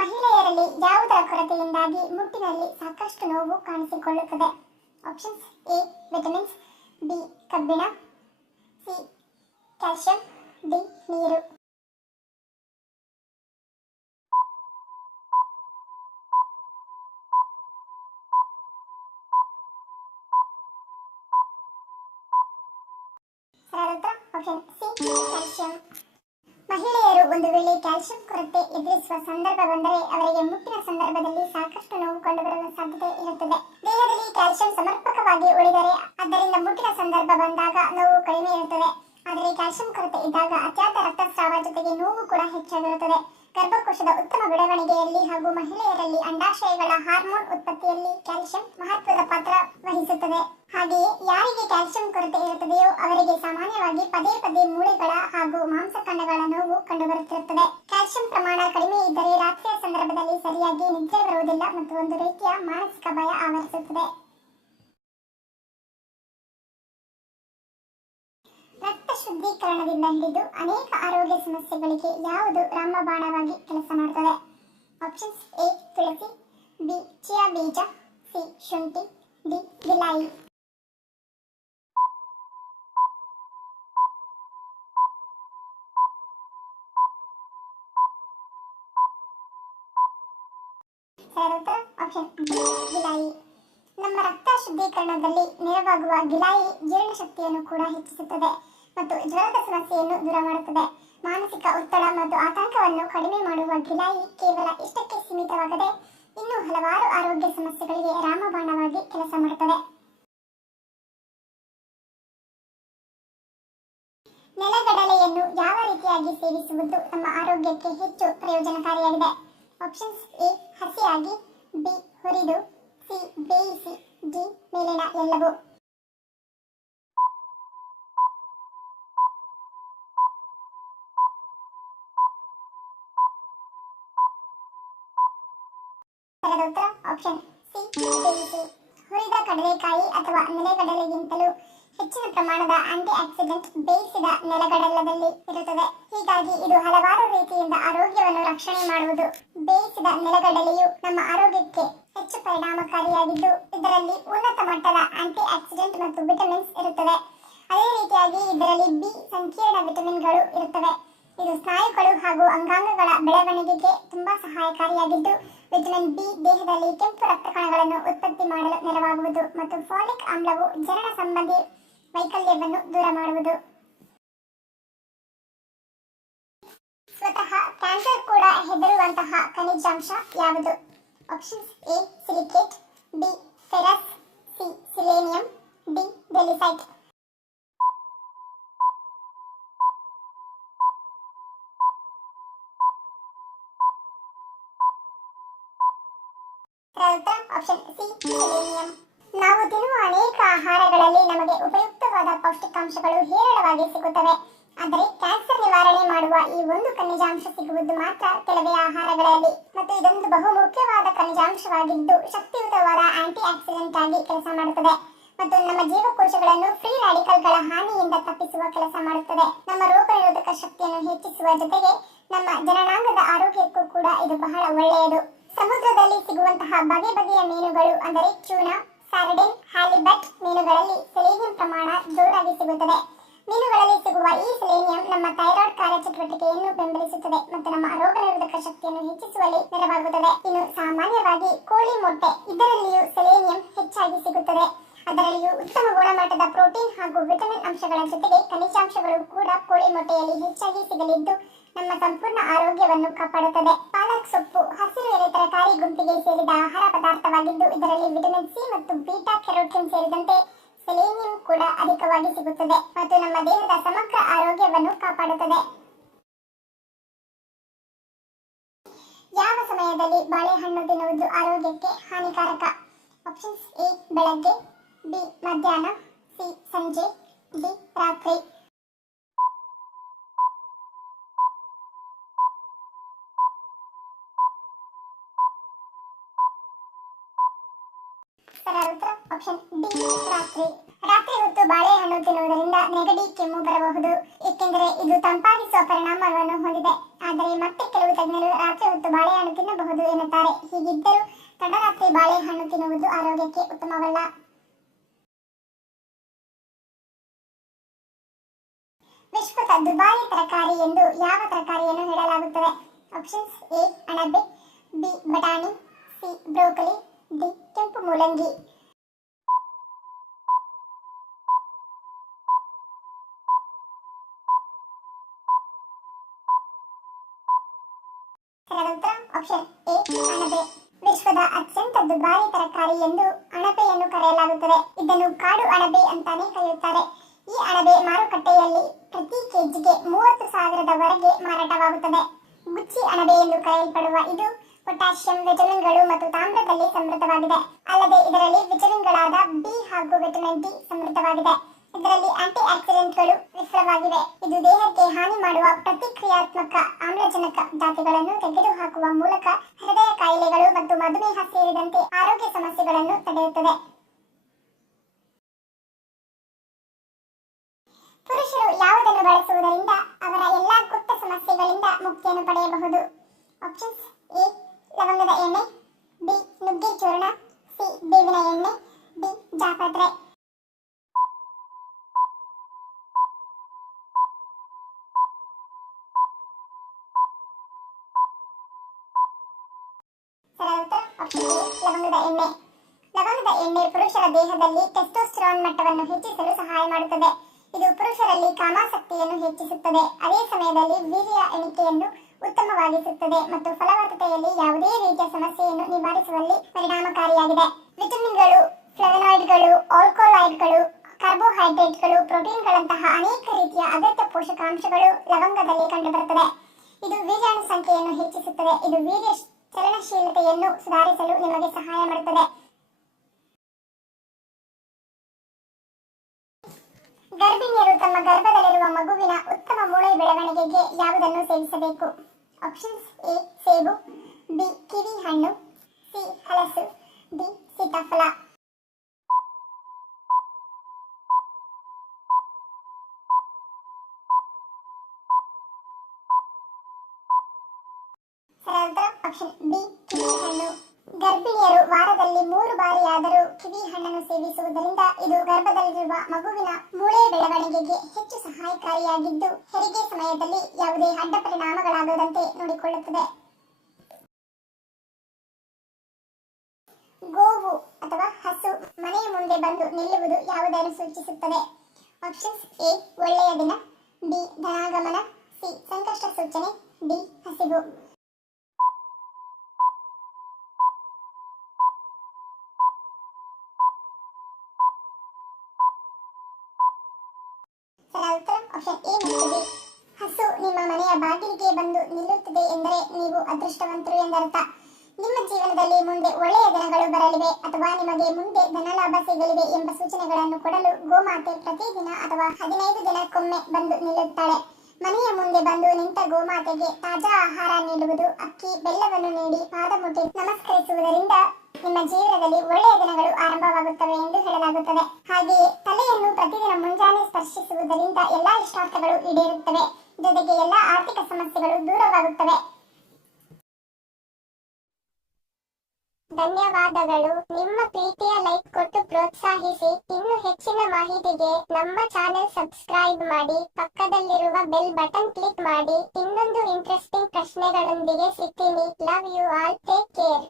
ಮಹಿಳೆಯರಲ್ಲಿ ಯಾವುದರ ಕೊರತೆಯಿಂದಾಗಿ ಮುಟ್ಟಿನಲ್ಲಿ ಸಾಕಷ್ಟು ನೋವು ಕಾಣಿಸಿಕೊಳ್ಳುತ್ತದೆ? ಆಪ್ಷನ್ಸ್: ಎ ವಿಟಮಿನ್ಸ್, ಬಿ ಕಬ್ಬಿಣ, ಸಿ ಕ್ಯಾಲ್ಸಿಯಂ, ಡಿ ನೀರು. ಸರಿಯಾದ ಉತ್ತರ ಆಪ್ಷನ್ ಸಿ ಕ್ಯಾಲ್ಸಿಯಂ. ಮಹಿಳೆಯರು ಒಂದು ವೇಳೆ ಕ್ಯಾಲ್ಸಿಯಂ ಕೊರತೆ ಎದುರಿಸುವ ಸಂದರ್ಭ ಬಂದರೆ ಅವರಿಗೆ ಮುಟ್ಟಿನ ಸಂದರ್ಭದಲ್ಲಿ ಸಾಕಷ್ಟು ನೋವು ಕಂಡುಬರುವ ಸಾಧ್ಯತೆ ಇರುತ್ತದೆ. ದೇಹದಲ್ಲಿ ಕ್ಯಾಲ್ಸಿಯಂ ಸಮರ್ಪಕವಾಗಿ ಉಳಿದರೆ ಆದ್ದರಿಂದ ಮುಟ್ಟಿನ ಸಂದರ್ಭ ಬಂದಾಗ ನೋವು ಕಡಿಮೆ ಇರುತ್ತದೆ. ಆದರೆ ಕ್ಯಾಲ್ಸಿಯಂ ಕೊರತೆ ಇದ್ದಾಗ ಅತ್ಯಂತ ರಕ್ತಸ್ರಾವ ಜೊತೆಗೆ ನೋವು ಕೂಡ ಹೆಚ್ಚಾಗಿರುತ್ತದೆ. ಗರ್ಭಕೋಶದ ಉತ್ತಮ ಬೆಳವಣಿಗೆಯಲ್ಲಿ ಹಾಗೂ ಮಹಿಳೆಯರಲ್ಲಿ ಅಂಡಾಶಯಗಳ ಹಾರ್ಮೋನ್ ಉತ್ಪತ್ತಿಯಲ್ಲಿ ಕ್ಯಾಲ್ಸಿಯಂ ಮಹತ್ವದ ಪಾತ್ರ ವಹಿಸುತ್ತದೆ. ಹಾಗೆಯೇ ಯಾರಿಗೆ ಕ್ಯಾಲ್ಸಿಯಂ ಕೊರತೆ ಇರುತ್ತದೆಯೋ ಅವರಿಗೆ ಸಾಮಾನ್ಯವಾಗಿ ಪದೇ ಪದೇ ಮೂಳೆಗಳ ಹಾಗೂ ಮಾಂಸಖಂಡಗಳ ನೋವು ಕಂಡುಬರುತ್ತಿರುತ್ತದೆ. ಕ್ಯಾಲ್ಸಿಯಂ ಪ್ರಮಾಣ ಕಡಿಮೆ ಇದ್ದರೆ ರಾತ್ರಿಯ ಸಂದರ್ಭದಲ್ಲಿ ಸರಿಯಾಗಿ ನಿದ್ರೆ ಬರುವುದಿಲ್ಲ ಮತ್ತು ಒಂದು ರೀತಿಯ ಮಾನಸಿಕ ಭಯ ಆವರಿಸುತ್ತದೆ. ರಕ್ತ ಶುದ್ಧೀಕರಣದಿಂದ ಹಿಡಿದು ಅನೇಕ ಆರೋಗ್ಯ ಸಮಸ್ಯೆಗಳಿಗೆ ಯಾವುದು ರಾಮಬಾಣವಾಗಿ ಕೆಲಸ ಮಾಡುತ್ತದೆ? ಆಪ್ಷನ್ಸ್: ಎ ತುಳಸಿ, ಬಿ ಚಿಯಾ ಬೀಜ, ಸಿ ಶುಂಠಿ, ಡಿ ಗಿಲಾಯಿ. ಆಪ್ಷನ್ ಗಿಲಾಯಿ. ನಮ್ಮ ರಕ್ತ ಶುದ್ಧೀಕರಣದಲ್ಲಿ ನೆರವಾಗುವ ಗಿಲಾಯಿ ಜೀರ್ಣಶಕ್ತಿಯನ್ನು ಕೂಡ ಹೆಚ್ಚಿಸುತ್ತದೆ ಮತ್ತು ಜ್ವರದ ಸಮಸ್ಯೆಯನ್ನು ದೂರ ಮಾಡುತ್ತದೆ. ಮಾನಸಿಕ ಒತ್ತಡ ಮತ್ತು ಆತಂಕವನ್ನು ಕಡಿಮೆ ಮಾಡುವ ಗಿಲಾಯಿ ಕೇವಲ ಇಷ್ಟಕ್ಕೆ ಸೀಮಿತವಾಗದೆ ಇನ್ನೂ ಹಲವಾರು ಆರೋಗ್ಯ ಸಮಸ್ಯೆಗಳಿಗೆ ರಾಮಬಾಣವಾಗಿ ಕೆಲಸ ಮಾಡುತ್ತದೆ. ನೆಲಗಡಲೆಯನ್ನು ಯಾವ ರೀತಿಯಾಗಿ ಸೇವಿಸುವುದು ನಮ್ಮ ಆರೋಗ್ಯಕ್ಕೆ ಹೆಚ್ಚು ಪ್ರಯೋಜನಕಾರಿಯಾಗಿದೆ? ಆಪ್ಷನ್ಸ್: ಎ ಹಸಿಯಾಗಿ, ಬಿ ಹುರಿದು, ಸಿ ಬೇಯಿಸಿ, ಡಿ ಮೇಲಿನ ಎಲ್ಲವೂ. ಸರಿಯಾದ ಉತ್ತರ ಆಪ್ಷನ್ ಸಿ ಬೇಯಿಸಿ. ಹುರಿದ ಕಡಲೆಕಾಯಿ ಅಥವಾ ನೆಲಗಡಲೆಗಿಂತಲೂ ಹೆಚ್ಚಿನ ಪ್ರಮಾಣದ ಆಂಟಿ ಆಕ್ಸಿಡೆಂಟ್ ಬೇಯಿಸಿದ ನೆಲಗಡಲದಲ್ಲಿ ಇರುತ್ತದೆ. ಹೀಗಾಗಿ ಇದು ಹಲವಾರು ರೀತಿಯಿಂದ ಆರೋಗ್ಯವನ್ನು ರಕ್ಷಣೆ ಮಾಡುವುದು. ಬೇಯಿಸಿದ ನೆಲಗಡಲೆಯು ನಮ್ಮ ಆರೋಗ್ಯಕ್ಕೆ ಹೆಚ್ಚು ಪರಿಣಾಮಕಾರಿಯಾಗಿದ್ದು ಇದರಲ್ಲಿ ಉನ್ನತ ಮಟ್ಟದ ಆಂಟಿ ಆಕ್ಸಿಡೆಂಟ್ ಮತ್ತು ವಿಟಮಿನ್ಸ್ ಇರುತ್ತದೆ. ಅದೇ ರೀತಿಯಾಗಿ ಇದರಲ್ಲಿ ಬಿ ಸಂಕೀರ್ಣ ವಿಟಮಿನ್ಗಳು ಇರುತ್ತವೆ. ಇದು ಸ್ನಾಯುಗಳು ಹಾಗೂ ಅಂಗಾಂಗಗಳ ಬೆಳವಣಿಗೆಗೆ ತುಂಬಾ ಸಹಾಯಕಾರಿಯಾಗಿದ್ದು ವಿಟಮಿನ್ ಬಿ ದೇಹದಲ್ಲಿ ಕೆಂಪು ರಕ್ತ ಕಣಗಳನ್ನು ಉತ್ಪತ್ತಿ ಮಾಡಲು ನೆರವಾಗುವುದು ಮತ್ತು ಫಾಲಿಕ್ ಆಮ್ಲವು ಜರಣ ಸಂಬಂಧಿ ವೈಕಲ್ಯವನ್ನು ದೂರ ಮಾಡುವುದು. ಸ್ವತಃ ಕ್ಯಾನ್ಸರ್ ಕೂಡ ಹೆದರುವಂತಹ ಖನಿಜಾಂಶ ಯಾವುದು? Options: A silicate, B ferrous, C selenium, D delisite. Option C selenium. ನಾವು ತಿನ್ನುವ ಅನೇಕ ಆಹಾರಗಳಲ್ಲಿ ನಮಗೆ ಉಪಯುಕ್ತವಾದ ಪೌಷ್ಟಿಕಾಂಶಗಳು ಹೇರಳವಾಗಿ ಸಿಗುತ್ತವೆ. ಆದರೆ ಕ್ಯಾನ್ಸರ್ ನಿವಾರಣೆ ಮಾಡುವ ಈ ಒಂದು ಖನಿಜಾಂಶ ಸಿಗುವುದು ಮಾತ್ರ ಕೆಲವೇ ಆಹಾರಗಳಲ್ಲಿ ಮತ್ತು ಇದೊಂದು ಬಹುಮುಖ್ಯವಾದ ಖನಿಜಾಂಶವಾಗಿದ್ದು ಶಕ್ತಿಯುತವಾದ ಆಂಟಿ ಆಕ್ಸಿಡೆಂಟ್ ಆಗಿ ಕೆಲಸ ಮಾಡುತ್ತದೆ ಮತ್ತು ನಮ್ಮ ಜೀವಕೋಶಗಳನ್ನು ಫ್ರೀ ರಾಡಿಕಲ್ಗಳ ಹಾನಿಯಿಂದ ತಪ್ಪಿಸುವ ಕೆಲಸ ಮಾಡುತ್ತದೆ. ನಮ್ಮ ರೋಗ ನಿರೋಧಕ ಶಕ್ತಿಯನ್ನು ಹೆಚ್ಚಿಸುವ ಜೊತೆಗೆ ನಮ್ಮ ಜನನಾಂಗದ ಆರೋಗ್ಯಕ್ಕೂ ಕೂಡ ಇದು ಬಹಳ ಒಳ್ಳೆಯದು. ಸಮುದ್ರದಲ್ಲಿ ಸಿಗುವಂತಹ ಬಗೆ ಬಗೆಯ ಮೀನುಗಳು ಅಂದರೆ ಟ್ಯೂನಾ, ಸಾರ್ಡಿನ್, ಹ್ಯಾಲಿಬಟ್ ಮೀನುಗಳಲ್ಲಿ ಸೆಲೇನಿಯಂ ಪ್ರಮಾಣ ಜೋರಾಗಿ ಸಿಗುತ್ತದೆ. ಮೀನುಗಳಲ್ಲಿ ಸಿಗುವ ಈ ಸೆಲೇನಿಯಂ ನಮ್ಮ ಥೈರಾಯ್ಡ್ ಕಾರ್ಯಚಟುವಟಿಕೆಯನ್ನು ಬೆಂಬಲಿಸುತ್ತದೆ ಮತ್ತು ನಮ್ಮ ರೋಗ ನಿರೋಧಕ ಶಕ್ತಿಯನ್ನು ಹೆಚ್ಚಿಸುವಲ್ಲಿ ನೆರವಾಗುತ್ತದೆ. ಇನ್ನು ಸಾಮಾನ್ಯವಾಗಿ ಕೋಳಿ ಮೊಟ್ಟೆ ಇದರಲ್ಲಿಯೂ ಸೆಲೇನಿಯಂ ಹೆಚ್ಚಾಗಿ ಸಿಗುತ್ತದೆ. ಅದರಲ್ಲಿಯೂ ಉತ್ತಮ ಗುಣಮಟ್ಟದ ಪ್ರೋಟೀನ್ ಹಾಗೂ ವಿಟಮಿನ್ ಅಂಶಗಳ ಜೊತೆಗೆ ಖನಿಜಾಂಶಗಳು ಕೂಡ ಕೋಳಿ ಮೊಟ್ಟೆಯಲ್ಲಿ ಹೆಚ್ಚಾಗಿ ಸಿಗಲಿದ್ದು ನಮ್ಮ ಸಂಪೂರ್ಣ ಆರೋಗ್ಯವನ್ನು ಕಾಪಾಡುತ್ತದೆ. ಪಾಲಕ್ ಸೊಪ್ಪು ಹಸಿರು ಎಲೆ ತರಕಾರಿ ಗುಂಪಿಗೆ ಸೇರಿದ ಆಹಾರ ಪದಾರ್ಥವಾಗಿದ್ದು ಇದರಲ್ಲಿ ವಿಟಮಿನ್ ಸಿ ಮತ್ತು ಬೀಟಾ ಕೆರೋಟಿನ್ ಸೇರಿದಂತೆ ಸೆಲೇನಿಯಂ ಕೂಡ ಅಧಿಕವಾಗಿ ಸಿಗುತ್ತದೆ ಮತ್ತು ನಮ್ಮ ದೇಹದ ಸಮಗ್ರ ಆರೋಗ್ಯವನ್ನು ಕಾಪಾಡುತ್ತದೆ. ಯಾವ ಸಮಯದಲ್ಲಿ ಬಾಳೆಹಣ್ಣು ತಿನ್ನುವುದು ಆರೋಗ್ಯಕ್ಕೆ ಹಾನಿಕಾರಕ? ಆಪ್ಷನ್ಸ್: ಎ ಬೆಳಗ್ಗೆ, ಬಿ ಮಧ್ಯಾಹ್ನ, ಸಿ ಸಂಜೆ, ಡಿ ರಾತ್ರಿ. ಆಪ್ಷನ್ ಡಿ ರಾತ್ರಿ. ರಾತ್ರಿ ಹೊತ್ತು ಬಾಳೆಹಣ್ಣು ತಿನ್ನುವುದರಿಂದ ನೆಗಡಿ, ಕೆಮ್ಮು ಬರಬಹುದು, ಏಕೆಂದರೆ ಇದು ತಂಪಾಗಿಸುವ ಪರಿಣಾಮವನ್ನು ಹೊಂದಿದೆ. ಆದರೆ ಮತ್ತೆ ಕೆಲವು ತಜ್ಞರು ರಾತ್ರಿ ಹೊತ್ತು ಬಾಳೆಹಣ್ಣು ತಿನ್ನಬಹುದು ಎನ್ನುತ್ತಾರೆ. ಹೀಗಿದ್ದರೂ ತಡರಾತ್ರಿ ಬಾಳೆಹಣ್ಣು ತಿನ್ನುವುದು ಆರೋಗ್ಯಕ್ಕೆ ಉತ್ತಮವಲ್ಲ. ವಿಶ್ವದ ದುಬಾರಿ ತರಕಾರಿ ಎಂದು ಯಾವ ತರಕಾರಿಯನ್ನು ಹೇಳಲಾಗುತ್ತದೆ? ಆಪ್ಷನ್ಸ್: ಎ ಅಣಬೆ, ಬಿ ಬಟಾಣಿ, ಸಿ ಬ್ರೋಕೊಲಿ, ಡಿ ಕೆಂಪು ಮೂಲಂಗಿ. ಸರಿಯಾದ ಉತ್ತರ ಆಪ್ಷನ್ ಎ ಅಣಬೆ. ವಿಶ್ವದ ಅತ್ಯಂತ ದುಬಾರಿ ತರಕಾರಿ ಎಂದು ಅಣಬೆಯನ್ನು ಕರೆಯಲಾಗುತ್ತದೆ. ಇದನ್ನು ಕಾಡು ಅಣಬೆ ಅಂತಾನೆ ಕರೆಯುತ್ತಾರೆ. ಈ ಅಣಬೆ ಮಾರುಕಟ್ಟೆಯಲ್ಲಿ ಪ್ರತಿ ಕೆಜಿಗೆ 30,000 ಮಾರಾಟವಾಗುತ್ತದೆ. ಗುಚ್ಚಿ ಅಣಬೆ ಎಂದು ಕರೆಯಲ್ಪಡುವ ಇದು ಪೊಟ್ಯಾಷಿಯಂ, ವಿಟಮಿನ್ಗಳು ಮತ್ತು ತಾಮ್ರದಲ್ಲಿ ಸಮೃದ್ಧವಾಗಿದೆ. ಅಲ್ಲದೆ ಇದರಲ್ಲಿ ವಿಟಮಿನ್ಗಳಾದ ಬಿ ಹಾಗೂ ವಿಟಮಿನ್ ಡಿ ಸಮೃದ್ಧವಾಗಿದೆ. ಇದರಲ್ಲಿ ಆಂಟಿ ಆಕ್ಸಿಡೆಂಟ್ಗಳು ವಿಫಲವಾಗಿವೆ. ಇದು ದೇಹಕ್ಕೆ ಹಾನಿ ಮಾಡುವ ಪ್ರತಿಕ್ರಿಯಾತ್ಮಕ ಆಮ್ಲಜನಕ ಜಾತಿಗಳನ್ನು ತೆಗೆದುಹಾಕುವ ಮೂಲಕ ಹೃದಯ ಕಾಯಿಲೆಗಳು ಮತ್ತು ಮಧುಮೇಹ ಸೇರಿದಂತೆ ಆರೋಗ್ಯ ಸಮಸ್ಯೆಗಳನ್ನು ತಡೆಯುತ್ತದೆ. ಪುರುಷರು ಯಾವುದನ್ನು ಬಳಸುವುದರಿಂದ ಅವರ ಎಲ್ಲಾ ಗುಪ್ತ ಸಮಸ್ಯೆಗಳಿಂದ ಮುಕ್ತಿಯನ್ನು ಪಡೆಯಬಹುದು? ಆಪ್ಷನ್ಸ್: ಎ ಲವಂಗದ ಎಣ್ಣೆ, ಬಿ ನುಗ್ಗೆ ಚೂರ್ಣ, ಸಿ ಬೇವಿನ ಎಣ್ಣೆ, ಡಿ ಜಾಪತ್ರೆ. ಲವಂಗದ ಎಣ್ಣೆ. ಲವಂಗದ ಎಣ್ಣೆ ಪುರುಷರ ದೇಹದಲ್ಲಿ ಟೆಸ್ಟೋಸ್ಟೆರಾನ್ ಮಟ್ಟವನ್ನು ಹೆಚ್ಚಿಸಲು ಸಹಾಯ ಮಾಡುತ್ತದೆ. ಇದು ಪುರುಷರಲ್ಲಿ ಕಾಮಾಸಕ್ತಿಯನ್ನು ಹೆಚ್ಚಿಸುತ್ತದೆ. ಅದೇ ಸಮಯದಲ್ಲಿ ವೀರ್ಯ ಎಣಿಕೆಯನ್ನು ಉತ್ತಮವಾಗಿಸುತ್ತದೆ ಮತ್ತು ಫಲವತ್ತತೆಯಲ್ಲಿ ಯಾವುದೇ ರೀತಿಯ ಸಮಸ್ಯೆಯನ್ನು ನಿವಾರಿಸುವಲ್ಲಿ ಪರಿಣಾಮಕಾರಿಯಾಗಿದೆ. ವಿಟಮಿನ್ಗಳು, ಫ್ಲೇವನಾಯ್ಡ್ಗಳು, ಆಲ್ಕಲಾಯ್ಡ್ಗಳು, ಕಾರ್ಬೋಹೈಡ್ರೇಟ್ಗಳು, ಪ್ರೋಟೀನ್ಗಳಂತಹ ಅನೇಕ ರೀತಿಯ ಅಗತ್ಯ ಪೋಷಕಾಂಶಗಳು ಲವಂಗದಲ್ಲಿ ಕಂಡುಬರುತ್ತದೆ. ಇದು ವೀರ್ಯಾಣು ಸಂಖ್ಯೆಯನ್ನು ಹೆಚ್ಚಿಸುತ್ತದೆ. ಇದು ವೀರ್ಯ ಚಲನಶೀಲತೆಯನ್ನು ಸುಧಾರಿಸಲು ನಿಮಗೆ ಸಹಾಯ ಮಾಡುತ್ತದೆ. ಗರ್ಭಿಣಿಯರು ತಮ್ಮ ಗರ್ಭದಲ್ಲಿರುವ ಮಗುವಿನ ಉತ್ತಮ ಮೂಳೆ ಬೆಳವಣಿಗೆಗೆ ಯಾವುದನ್ನು ಸೇವಿಸಬೇಕು? ಆಪ್ಷನ್ಸ್: ಎ ಸೇಬು, ಬಿ ಕಿವಿ ಹಣ್ಣು, ಸಿ ಹಲಸು, ಡಿ ಸೀತಾಫಲ. ಆಪ್ಷನ್ ಬಿ ಕಿವಿ ಹಣ್ಣು. ಗರ್ಭಿಣಿಯರು ವಾರದಲ್ಲಿ 3 ಬಾರಿಯಾದರೂ ಕಿವಿ ಹಣ್ಣನ್ನು ಸೇವಿಸುವುದರಿಂದ ಇದು ಗರ್ಭದಲ್ಲಿರುವ ಮಗುವಿನ ಮೂಳೆ ಬೆಳವಣಿಗೆಗೆ ಹೆಚ್ಚು ಸಹಾಯಕಾರಿಯಾಗಿದ್ದು ಹೆರಿಗೆ ಸಮಯದಲ್ಲಿ ಯಾವುದೇ ಅಡ್ಡ ಪರಿಣಾಮಗಳಾಗದಂತೆ ನೋಡಿಕೊಳ್ಳುತ್ತದೆ. ಗೋವು ಅಥವಾ ಹಸು ಮನೆಯ ಮುಂದೆ ಬಂದು ನಿಲ್ಲುವುದು ಯಾವುದನ್ನು ಸೂಚಿಸುತ್ತದೆ? ಆಪ್ಷನ್ಸ್: ಎ ಒಳ್ಳೆಯ ದಿನ, ಬಿ ಧನಾಗಮನ, ಸಿ ಸಂಕಷ್ಟ ಸೂಚನೆ, ಡಿ ಹಸಿವು. ಆಪ್ಷನ್ ಎ ಮತ್ತು ಬಿ. ಹಸು ನಿಮ್ಮ ಮನೆಯ ಬಾಗಿಲಿಗೆ ಬಂದು ನಿಲ್ಲುತ್ತದೆ ಎಂದರೆ ನೀವು ಅದೃಷ್ಟವಂತರು ಎಂದರ್ಥ. ನಿಮ್ಮ ಜೀವನದಲ್ಲಿ ಮುಂದೆ ಒಳ್ಳೆಯ ದಿನಗಳು ಬರಲಿವೆ ಅಥವಾ ನಿಮಗೆ ಮುಂದೆ ಧನಲಾಭ ಸಿಗಲಿವೆ ಎಂಬ ಸೂಚನೆಗಳನ್ನು ಕೊಡಲು ಗೋಮಾತೆ ಪ್ರತಿದಿನ ಅಥವಾ 15 ದಿನಕ್ಕೊಮ್ಮೆ ಬಂದು ನಿಲ್ಲುತ್ತಾಳೆ. ಮನೆಯ ಮುಂದೆ ಬಂದು ನಿಂತ ಗೋಮಾತೆಗೆ ತಾಜಾ ಆಹಾರ ನೀಡುವುದು, ಅಕ್ಕಿ ಬೆಲ್ಲವನ್ನು ನೀಡಿ ಪಾದ ಮುಟ್ಟಿ ನಮಸ್ಕರಿಸುವುದರಿಂದ ನಿಮ್ಮ ಜೀವನದಲ್ಲಿ ಒಳ್ಳೆಯ ದಿನಗಳು ಆರಂಭವಾಗುತ್ತವೆ ಎಂದು ಹೇಳಲಾಗುತ್ತದೆ. ಹಾಗೆಯೇ ತಲೆಯನ್ನು ಪ್ರತಿದಿನ ಮುಂಜಾನೆ ಸ್ಪರ್ಶಿಸುವುದರಿಂದ ಎಲ್ಲಾ ಇಷ್ಟಾರ್ಥಗಳು ಈಡೇರುತ್ತವೆ, ಜೊತೆಗೆ ಎಲ್ಲಾ ಆರ್ಥಿಕ ಸಮಸ್ಯೆಗಳು ದೂರವಾಗುತ್ತವೆ. ಧನ್ಯವಾದಗಳು. ನಿಮ್ಮ ಪ್ರೀತಿಯ ಲೈಕ್ ಕೊಟ್ಟು ಪ್ರೋತ್ಸಾಹಿಸಿ. ಇನ್ನು ಹೆಚ್ಚಿನ ಮಾಹಿತಿಗೆ ನಮ್ಮ ಚಾನೆಲ್ ಸಬ್ಸ್ಕ್ರೈಬ್ ಮಾಡಿ, ಪಕ್ಕದಲ್ಲಿರುವ ಬೆಲ್ ಬಟನ್ ಕ್ಲಿಕ್ ಮಾಡಿ. ಇನ್ನೊಂದು ಇಂಟ್ರೆಸ್ಟಿಂಗ್ ಪ್ರಶ್ನೆಗಳೊಂದಿಗೆ ಸಿಗ್ತೀನಿ. Love you all. Take care.